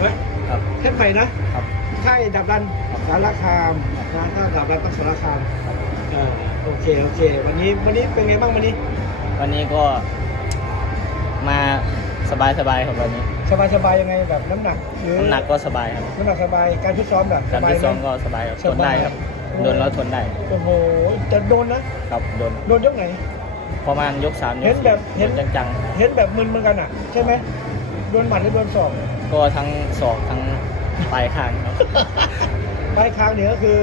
ไหมครับเพชรใหม่นะครับค่ายดับดันสารคามนะถ้าดับดันต้องสารคามอ่าโอเคโอเค วันนี้วันนี้เป็นไงบ้างวันนี้ วันนี้ก็มาสบายสบายๆครับวันนี้ สบายสบายยังไงแบบน้ำหนักหรือน้ำหนักก็สบายครับน้ำหนักสบายการพิตซ้อมแบบการสบายที่ไหซ้อมก็สบายครับสทนบายได้ครับโดนแล้วทนได้โอ้โหจะโดนนะครับโดนโดนยกไหนประมาณยกสามยกเห็นสี่แบบเห็นโดนจังเห็นแบบมึนเหมือนกันอะใช่ไหมโดนหมัดหรือโดนศอกๆ ก็ทั้งศอกทั้งปลายคางครับ ปลายคางเนี่ยก็คือ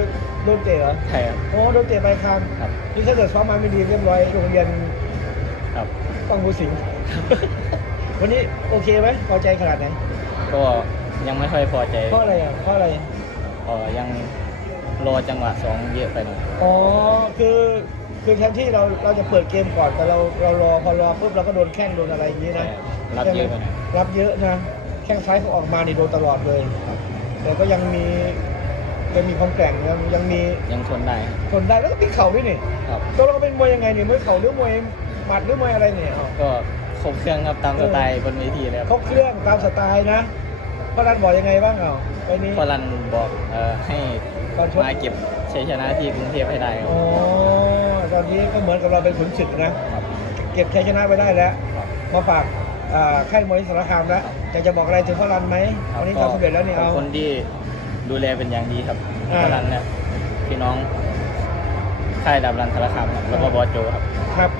โดนเตะเหรอใช่ครับ โอ้โดนเตะปลายคางครับ นี่ถ้าเกิดซ้อมมาไม่ดีเรียบร้อยโรงเรียนครับฟังบูสิงห์วันนี้โอเคไหมพอใจขนาดไหนก็ยังไม่ค่อยพอใจเพราะอะไรอะเพราะอะไรเอ่อยังรอจังหวะสองเยอะไปหน่อยอ๋อคือคือแทนที่เราเราจะเปิดเกมก่อนแต่เราเรารอพอรอปุ๊บเราก็โดนแข้งโดนอะไรอย่างนี้ใช่นะครับรับเยอะไปหน่อยรับเยอะนะ แข้งซ้ายเขาออกมานี่โดนตลอดเลย แต่ก็ยังมียังมีความแกร่งยังยังมียังทนได้ครับคนได้แล้วก็ตีเข่าด้วยนี่ครับตัวเราเป็นมวยยังไงเนี่ยมวยเข่าหรือมวยหมัดหรือมวยอะไรเนี่ยอ๋อก็ครบเครื่องครับตามสไตล์บนเวทีเลยครับครบเครื่องตามสไตล์นะพรันบอกยังไงบ้างเอาไปนี้พอรันบอกเอ่อให้ก่อนชกมาเก็บชัยชนะที่กรุงเทพให้ได้ครับอ๋อตอนนี้ก็เหมือนกับเราเป็นขุนศึกนะครับเก็บชัยชนะไปได้แล้วครับมาฝาก อ่าค่ายมวยสารคามแล้วจะจะบอกอะไรถึงพรันไหมวันนี้ทำสำเร็จแล้วนี่ขอบเอา คนที่ดูแลเป็นอย่างดีครับอ่าพอรันเนี่ยพี่น้องค่ายดับรันสารคามครับแล้วก็บอสโจครับ ครับ